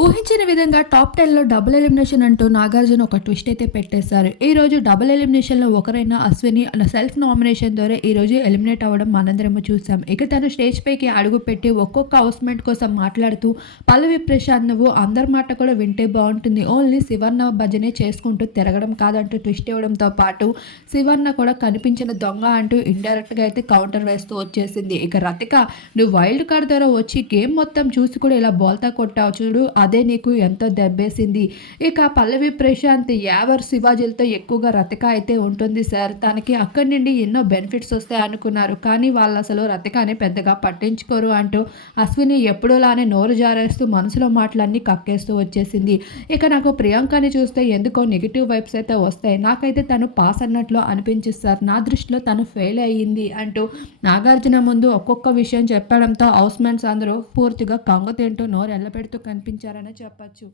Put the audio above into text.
ఊహించిన విధంగా టాప్ టెన్లో డబుల్ ఎలిమినేషన్ అంటూ నాగార్జున ఒక ట్విస్ట్ అయితే పెట్టేశారు. ఈరోజు డబుల్ ఎలిమినేషన్లో ఒకరైన అశ్విని అన్న సెల్ఫ్ నామినేషన్ ద్వారా ఈరోజు ఎలిమినేట్ అవ్వడం మనందరము చూసాం ఇక తను స్టేజ్ పైకి అడుగు పెట్టి ఒక్కొక్క హౌస్మేట్ కోసం మాట్లాడుతూ పల్లవి ప్రశాంత్ నువ్వు అందరి మాట కూడా వింటే బాగుంటుంది. ఓన్లీ శివన్న భజనే చేసుకుంటూ తిరగడం కాదంటూ ట్విస్ట్ ఇవ్వడంతో పాటు శివన్న కూడా కనిపించిన దొంగ అంటూ ఇండైరెక్ట్గా అయితే కౌంటర్ వేస్తూ వచ్చేసింది. ఇక రతిక నువ్వు వైల్డ్ కార్డ్ ద్వారా వచ్చి గేమ్ మొత్తం చూసి కూడా ఇలా బోల్తా కొట్టావు చూడు. అదే నీకు ఎంతో దెబ్బేసింది. ఇక పల్లవి ప్రశాంత్ యావర్ శివాజీలతో ఎక్కువగా రతిక అయితే ఉంటుంది సార్? తనకి అక్కడి నుండి ఎన్నో బెనిఫిట్స్ వస్తాయి అనుకున్నారు. కానీ వాళ్ళు అసలు రతికాని పెద్దగా పట్టించుకోరు అంటూ అశ్విని ఎప్పుడోలానే నోరు జారేస్తూ మనసులో మాటలన్నీ కక్కేస్తూ వచ్చేసింది. ఇక నాకు ప్రియాంకని చూస్తే ఎందుకో నెగిటివ్ వైబ్స్ అయితే వస్తాయి. నాకైతే తను పాస్ అన్నట్లు అనిపించింది సార్. నా దృష్టిలో తను ఫెయిల్ అయ్యింది అంటూ నాగార్జున ముందు ఒక్కొక్క విషయం చెప్పడంతో హౌస్మెంట్స్ అందరూ పూర్తిగా కంగ తింటూ నోరు ఎల్లపెడుతూ కనిపించారనే చెప్పచ్చు.